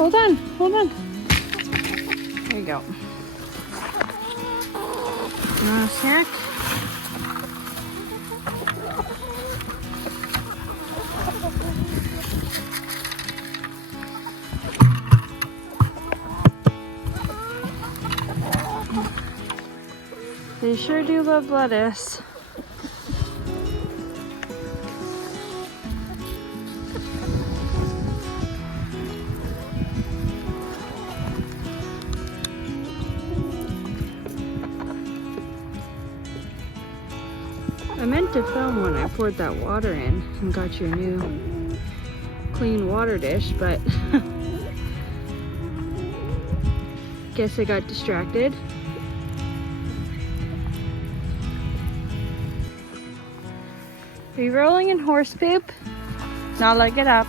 hold on, hold on. There you go. You want a snack? They sure do love lettuce. I meant to film when I poured that water in and got your new clean water dish, but guess I got distracted. Are you rolling in horse poop? Now leg it up.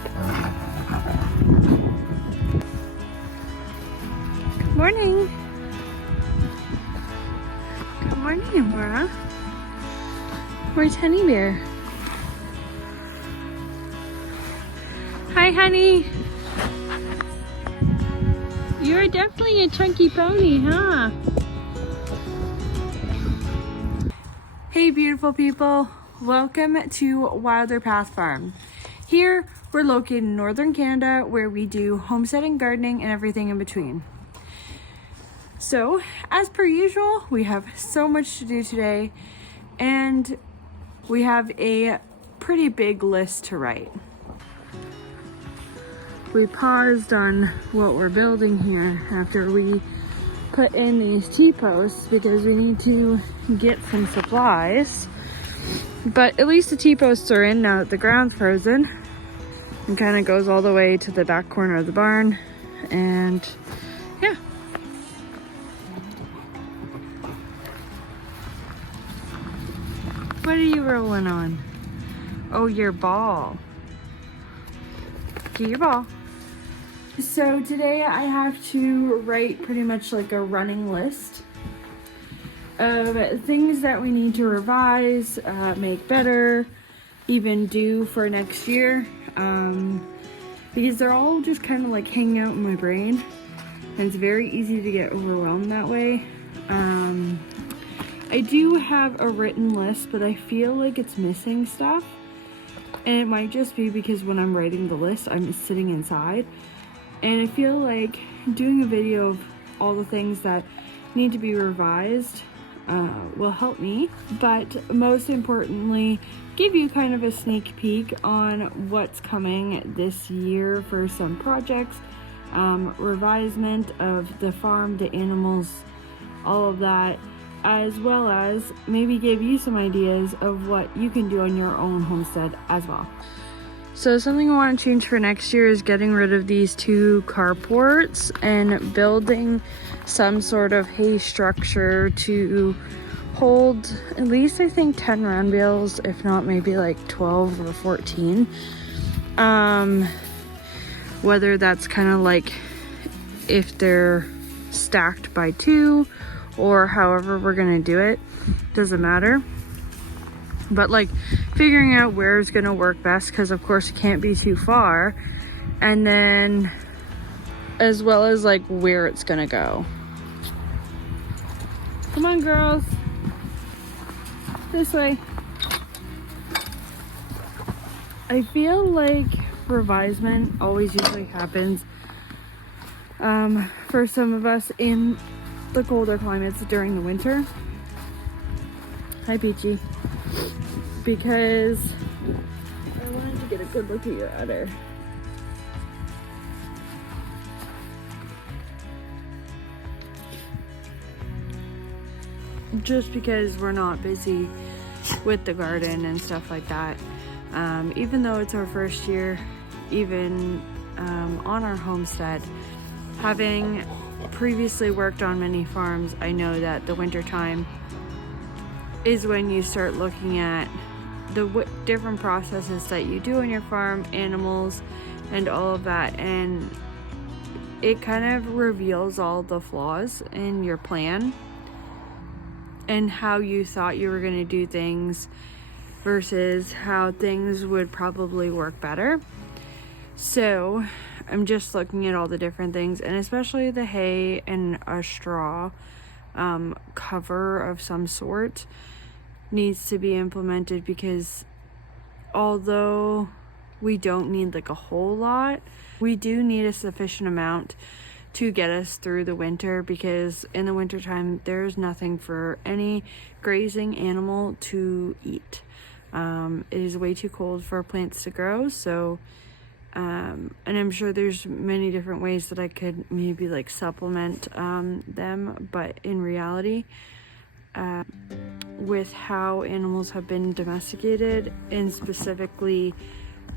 Good morning. Good morning, Laura. Where's Honey Bear? Hi, honey. You're definitely a chunky pony, huh? Hey, beautiful people. Welcome to Wilder Path Farm. Here, we're located in northern Canada where we do homesteading, gardening, and everything in between. So, as per usual, we have so much to do today, and we have a pretty big list to write. We paused on what we're building here after we put in these T-posts because we need to get some supplies. But at least the T-posts are in now that the ground's frozen. And kind of goes all the way to the back corner of the barn. And yeah. What are you rolling on? Oh, your ball. Get your ball. So today I have to write pretty much like a running list of things that we need to revise, make better, even do for next year, because they're all just kind of like hanging out in my brain, and it's very easy to get overwhelmed that way. I do have a written list, but I feel like it's missing stuff, and it might just be because when I'm writing the list, I'm sitting inside, and I feel like doing a video of all the things that need to be revised will help me, but most importantly, give you kind of a sneak peek on what's coming this year for some projects, revisement of the farm, the animals, all of that, as well as maybe give you some ideas of what you can do on your own homestead as well. So something I want to change for next year is getting rid of these two carports and building some sort of hay structure to hold at least I think 10 round bales, if not maybe like 12 or 14. Whether that's kind of like if they're stacked by 2 or however we're gonna do it, doesn't matter. But like figuring out where it's gonna work best, because of course it can't be too far, and then as well as like where it's gonna go. Come on, girls. This way. I feel like revisement always usually happens for some of us in the colder climates during the winter. Hi, Peachy. Because I wanted to get a good look at your udder. Just because we're not busy with the garden and stuff like that. Even though it's our first year, even on our homestead, having previously worked on many farms, I know that the winter time is when you start looking at the different processes that you do on your farm, animals, and all of that, and it kind of reveals all the flaws in your plan and how you thought you were going to do things versus how things would probably work better. So I'm just looking at all the different things, and especially the hay and a straw cover of some sort needs to be implemented, because although we don't need like a whole lot, we do need a sufficient amount to get us through the winter, because in the winter time there's nothing for any grazing animal to eat. It is way too cold for plants to grow, so and I'm sure there's many different ways that I could maybe like supplement them, but in reality, with how animals have been domesticated, and specifically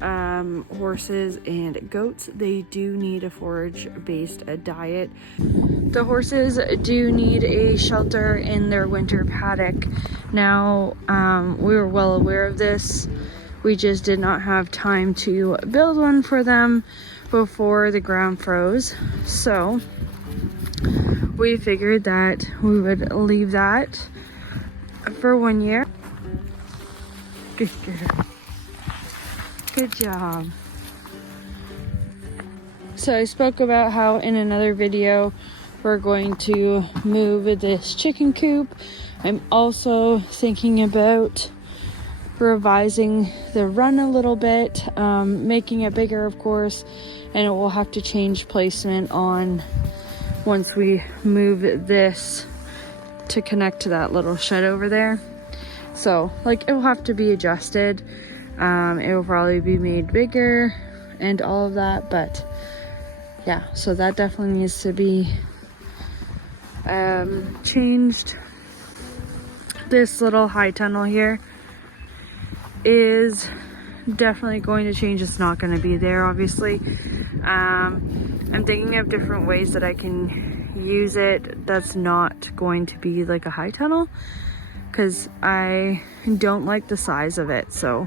horses and goats, they do need a forage-based diet. The horses do need a shelter in their winter paddock. Now, we were well aware of this. We just did not have time to build one for them before the ground froze. So we figured that we would leave that for 1 year. Good girl. Good job. So I spoke about how in another video we're going to move this chicken coop. I'm also thinking about revising the run a little bit, making it bigger, of course, and it will have to change placement on once we move this to connect to that little shed over there. So like, it will have to be adjusted. It will probably be made bigger and all of that, but yeah, so that definitely needs to be changed. This little high tunnel here is definitely going to change. It's not going to be there, obviously. I'm thinking of different ways that I can use it that's not going to be like a high tunnel, because I don't like the size of it. So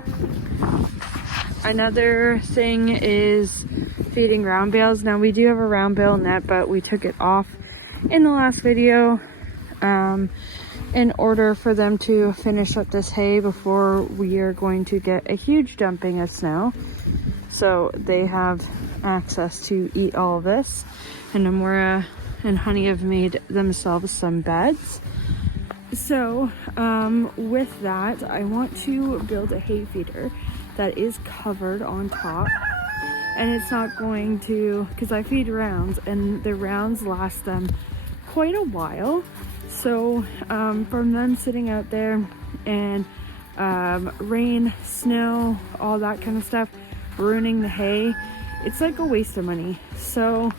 another thing is feeding round bales. Now we do have a round bale net, but we took it off in the last video in order for them to finish up this hay before we are going to get a huge dumping of snow, so they have access to eat all of this. And Amora and Honey have made themselves some beds. So with that, I want to build a hay feeder that is covered on top, and it's not going to, because I feed rounds and the rounds last them quite a while. So from them sitting out there and rain, snow, all that kind of stuff ruining the hay, it's like a waste of money. So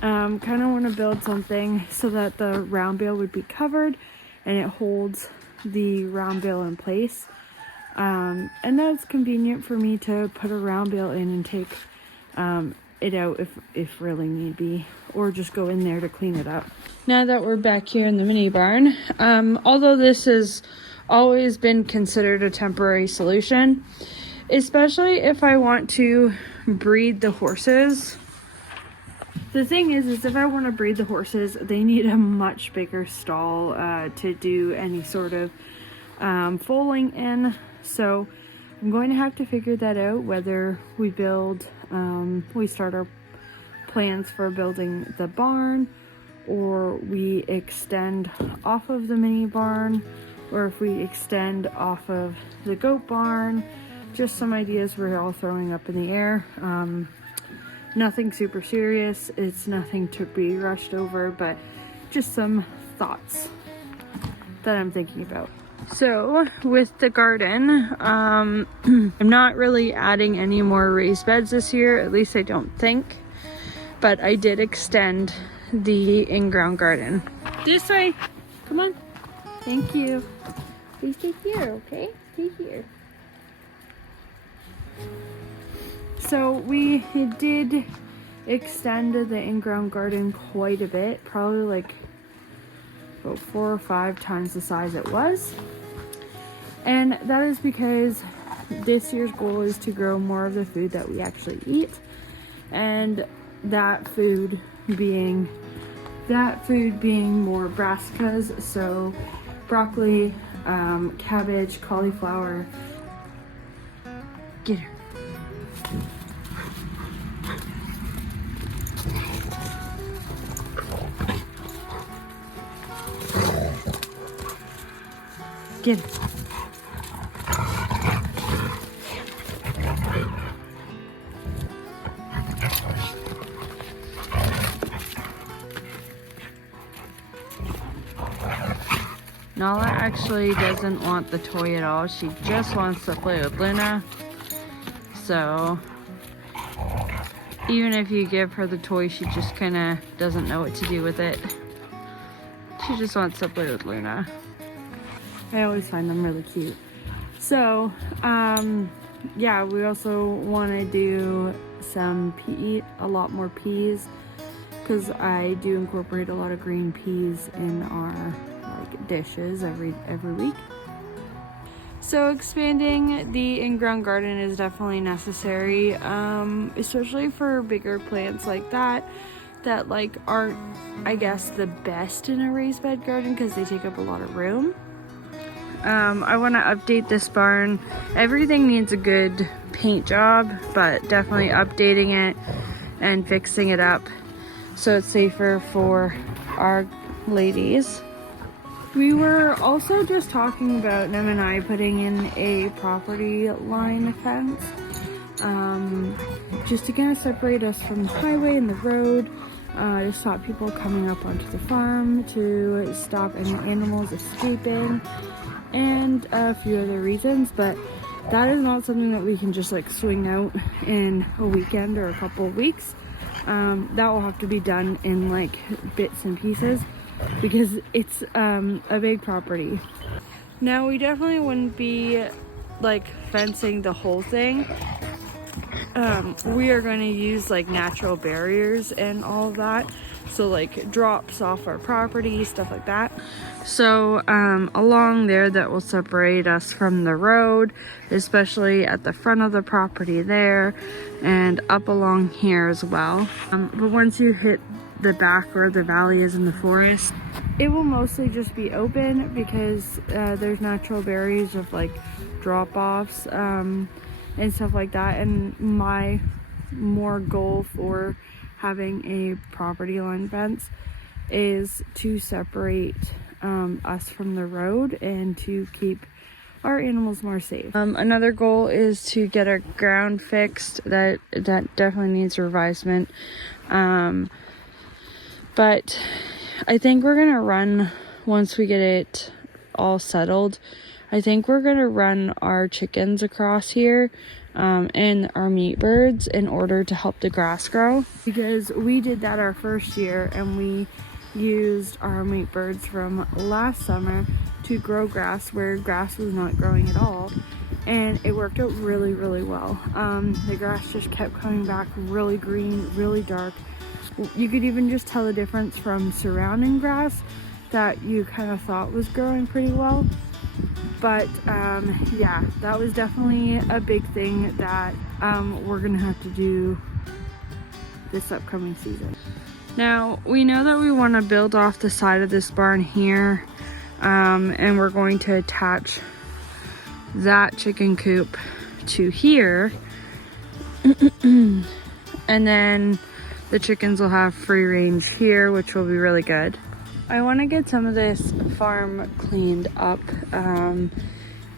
kind of want to build something so that the round bale would be covered and it holds the round bale in place, and that's convenient for me to put a round bale in and take it out if really need be, or just go in there to clean it up. Now that we're back here in the mini barn, although this has always been considered a temporary solution, especially if I want to breed the horses. The thing is if I want to breed the horses, they need a much bigger stall to do any sort of foaling in. So I'm going to have to figure that out, whether we build, we start our plans for building the barn, or we extend off of the mini barn, or if we extend off of the goat barn. Just some ideas we're all throwing up in the air. Nothing super serious. It's nothing to be rushed over, but just some thoughts that I'm thinking about. So with the garden, I'm not really adding any more raised beds this year, at least I don't think, but I did extend the in-ground garden. This way, come on. Thank you. Please stay here, okay? Stay here. So we did extend the in-ground garden quite a bit, probably like about 4 or 5 times the size it was. And that is because this year's goal is to grow more of the food that we actually eat, and that food being more brassicas, so broccoli, cabbage, cauliflower. Get her. Get it. Nala actually doesn't want the toy at all. She just wants to play with Luna. So even if you give her the toy, she just kind of doesn't know what to do with it. She just wants to play with Luna. I always find them really cute. So, yeah, we also want to do some a lot more peas, because I do incorporate a lot of green peas in our like dishes every week. So expanding the in-ground garden is definitely necessary, especially for bigger plants like that like aren't, I guess, the best in a raised bed garden because they take up a lot of room. I want to update this barn. Everything needs a good paint job, but definitely updating it and fixing it up so it's safer for our ladies. We were also just talking about Nem and I putting in a property line fence, just to kind of separate us from the highway and the road, to stop people coming up onto the farm, to stop any animals escaping, and a few other reasons. But that is not something that we can just like swing out in a weekend or a couple of weeks. That will have to be done in like bits and pieces, because it's a big property. Now, we definitely wouldn't be like fencing the whole thing. We are going to use like natural barriers and all of that, so like drops off our property, stuff like that. So along there, that will separate us from the road, especially at the front of the property there, and up along here as well. But once you hit the back where the valley is in the forest, it will mostly just be open, because there's natural barriers of like drop-offs and stuff like that. And my more goal for having a property line fence is to separate us from the road and to keep our animals more safe. Another goal is to get our ground fixed. That definitely needs revisement. But I think we're gonna run, once we get it all settled, I think we're gonna run our chickens across here and our meat birds in order to help the grass grow, because we did that our first year, and we used our meat birds from last summer to grow grass where grass was not growing at all, and it worked out really, really well. The grass just kept coming back really green, really dark. You could even just tell the difference from surrounding grass that you kind of thought was growing pretty well. But yeah, that was definitely a big thing that we're gonna have to do this upcoming season. Now, we know that we want to build off the side of this barn here, and we're going to attach that chicken coop to here, and then the chickens will have free range here, which will be really good. I want to get some of this farm cleaned up.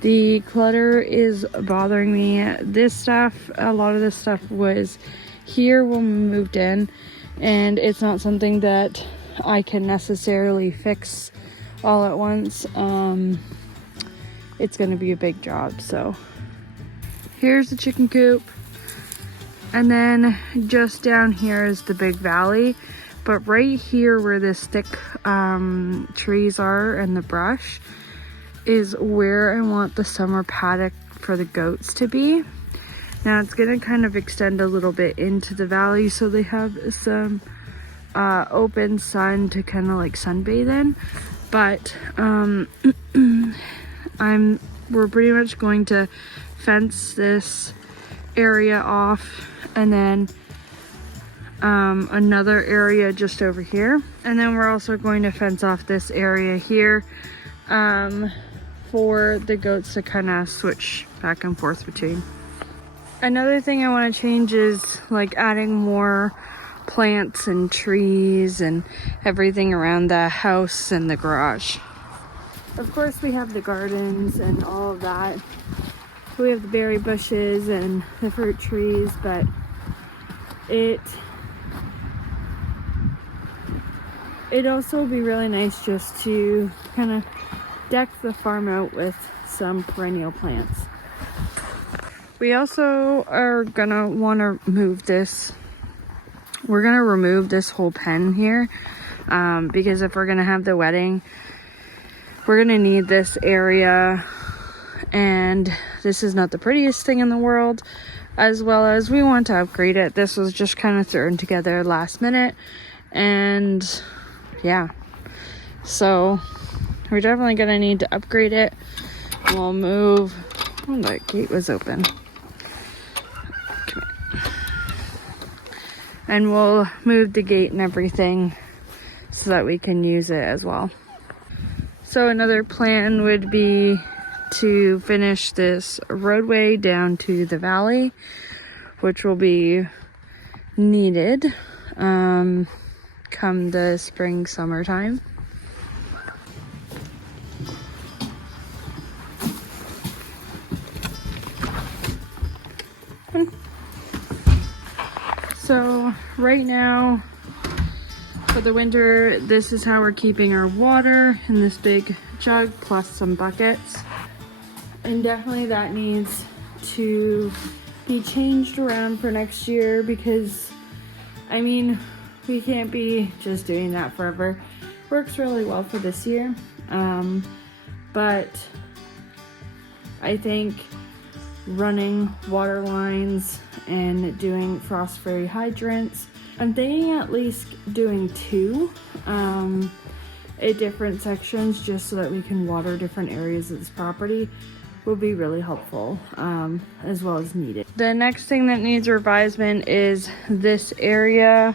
The clutter is bothering me. This stuff, a lot of this stuff was here when we moved in, and it's not something that I can necessarily fix all at once. It's going to be a big job. So here's the chicken coop. And then just down here is the big valley. But right here where the thick trees are and the brush is where I want the summer paddock for the goats to be. Now it's gonna kind of extend a little bit into the valley, so they have some open sun to kind of like sunbathe in. But we're pretty much going to fence this area off, and then another area just over here, and then we're also going to fence off this area here for the goats to kind of switch back and forth between. Another thing I want to change is like adding more plants and trees and everything around the house and the garage. Of course, we have the gardens and all of that. We have the berry bushes and the fruit trees, but it'd also be really nice just to kind of deck the farm out with some perennial plants. We also are gonna want to move this. We're gonna remove this whole pen here because if we're gonna have the wedding, we're gonna need this area, and this is not the prettiest thing in the world, as well as we want to upgrade it. This was just kind of thrown together last minute, and yeah, so we're definitely gonna need to upgrade it. We'll move. Oh, that gate was open. And we'll move the gate and everything so that we can use it as well. So another plan would be to finish this roadway down to the valley, which will be needed come the spring, summertime. So right now for the winter, this is how we're keeping our water in this big jug plus some buckets. And definitely that needs to be changed around for next year because, I mean, we can't be just doing that forever. Works really well for this year, but I think running water lines and doing frost-free hydrants, I'm thinking at least doing 2 at different sections just so that we can water different areas of this property will be really helpful, as well as needed. The next thing that needs revisement is this area.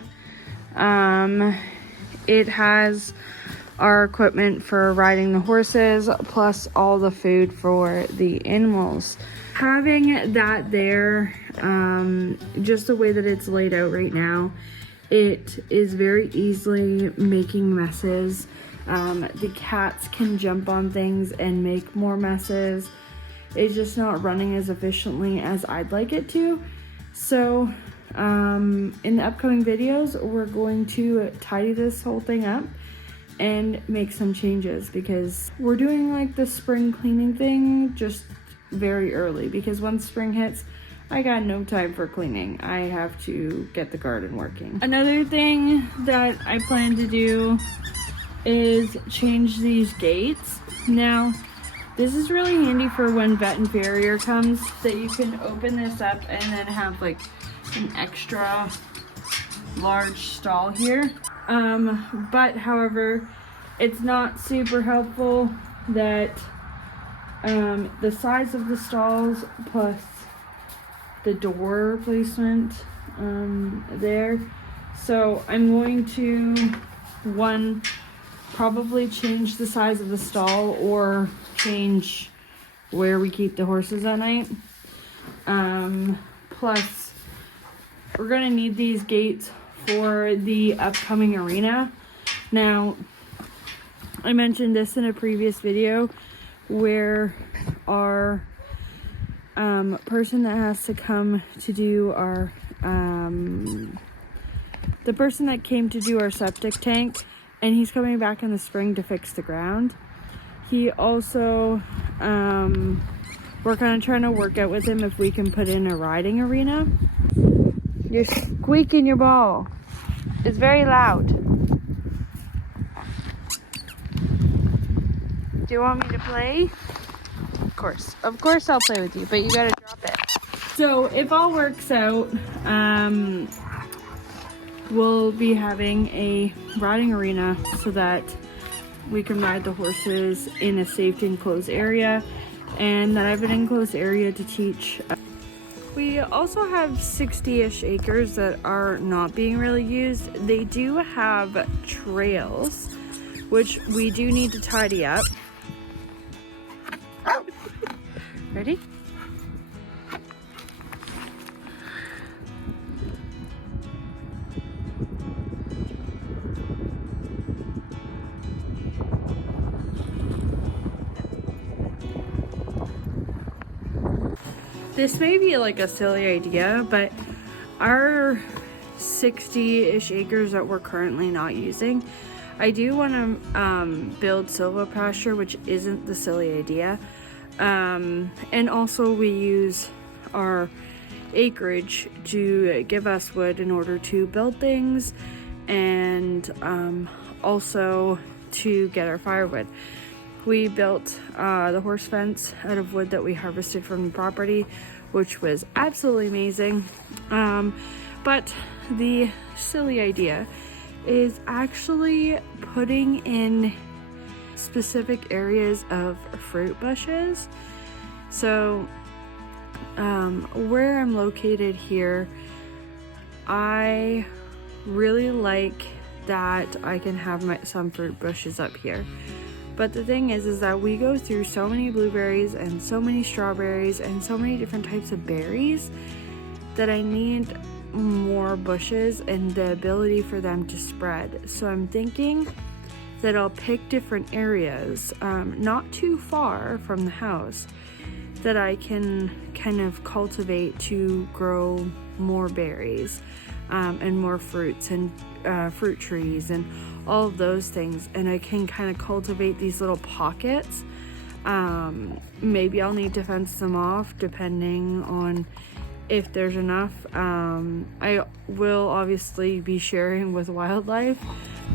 It has our equipment for riding the horses plus all the food for the animals. Having that there, just the way that it's laid out right now, it is very easily making messes. The cats can jump on things and make more messes. It's just not running as efficiently as I'd like it to. So in the upcoming videos, we're going to tidy this whole thing up and make some changes because we're doing like the spring cleaning thing just very early, because once spring hits, I got no time for cleaning. I have to get the garden working. Another thing that I plan to do is change these gates. Now, this is really handy for when vet and farrier comes, that you can open this up and then have like an extra large stall here. But however, it's not super helpful that the size of the stalls plus the door placement there. So I'm going to, one, probably change the size of the stall or change where we keep the horses at night. Plus, we're gonna need these gates for the upcoming arena. Now, I mentioned this in a previous video where our person that has to come to do our the person that came to do our septic tank, and he's coming back in the spring to fix the ground. He also we're kind of trying to work out with him if we can put in a riding arena. You're squeaking your ball. It's very loud. Do you want me to play? Of course I'll play with you, but you gotta drop it. So if all works out, we'll be having a riding arena so that we can ride the horses in a safe enclosed area, and that I have an enclosed area to teach. We also have 60-ish acres that are not being really used. They do have trails, which we do need to tidy up. Ready? This may be like a silly idea, but our 60-ish acres that we're currently not using, I do want to build silvopasture, which isn't the silly idea. And also we use our acreage to give us wood in order to build things, and also to get our firewood. We built the horse fence out of wood that we harvested from the property, which was absolutely amazing. But the silly idea is actually putting in specific areas of fruit bushes. So where I'm located here, I really like that I can have some fruit bushes up here. But the thing is that we go through so many blueberries and so many strawberries and so many different types of berries that I need more bushes and the ability for them to spread. So I'm thinking that I'll pick different areas, not too far from the house, that I can kind of cultivate to grow more berries and more fruits and fruit trees and all of those things. And I can kind of cultivate these little pockets. Maybe I'll need to fence them off depending on if there's enough. I will obviously be sharing with wildlife.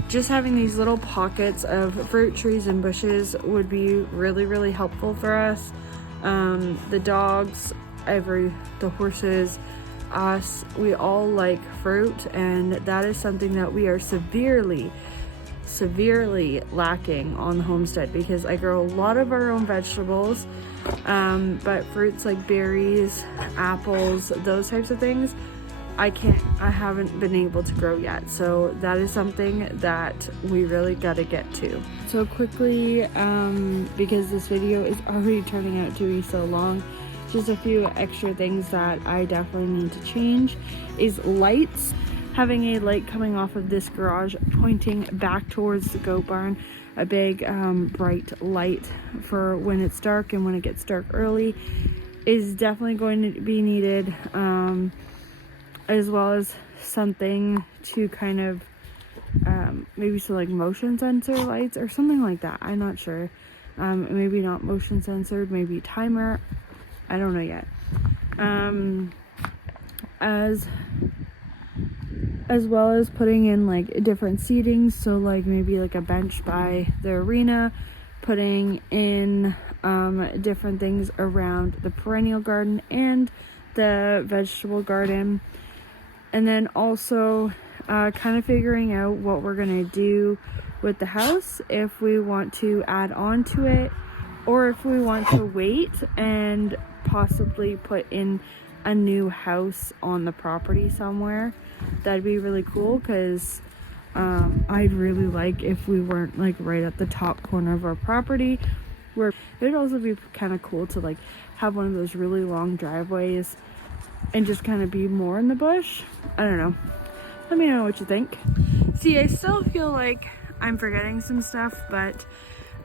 Just having these little pockets of fruit trees and bushes would be really, really helpful for us. The dogs, the horses, us, we all like fruit, and that is something that we are severely lacking on the homestead, because I grow a lot of our own vegetables, but fruits like berries, apples, those types of things, I haven't been able to grow yet. So that is something that we really got to get to. So quickly, because this video is already turning out to be so long, just a few extra things that I definitely need to change is lights. Having a light coming off of this garage pointing back towards the goat barn, a big bright light for when it's dark and when it gets dark early, is definitely going to be needed, as well as something to kind of maybe so like motion sensor lights or something like that. I'm not sure. Maybe not motion censored, maybe timer, I don't know yet. As well as putting in like different seatings, so like maybe like a bench by the arena, putting in different things around the perennial garden and the vegetable garden, and then also kind of figuring out what we're gonna do with the house, if we want to add on to it or if we want to wait and possibly put in a new house on the property somewhere. That'd be really cool, because I'd really like if we weren't like right at the top corner of our property, where it would also be kind of cool to like have one of those really long driveways and just kind of be more in the bush. I don't know, let me know what you think. See, I still feel like I'm forgetting some stuff, but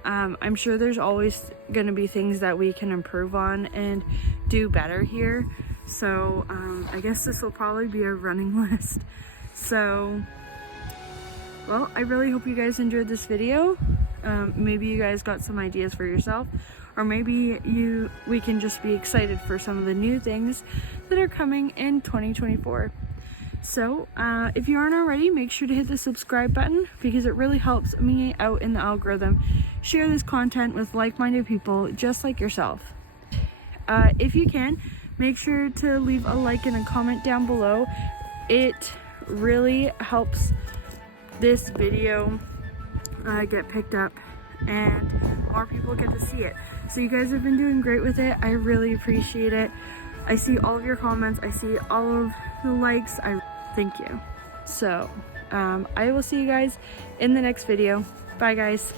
I'm sure there's always gonna be things that we can improve on and do better here. So I guess this will probably be a running list. So, well, I really hope you guys enjoyed this video. Maybe you guys got some ideas for yourself, or maybe we can just be excited for some of the new things that are coming in 2024. So if you aren't already, make sure to hit the subscribe button, because it really helps me out in the algorithm. Share this content with like-minded people just like yourself. If you can, make sure to leave a like and a comment down below. It really helps this video get picked up and more people get to see it. So you guys have been doing great with it. I really appreciate it. I see all of your comments. I see all of the likes. I thank you. So I will see you guys in the next video. Bye guys.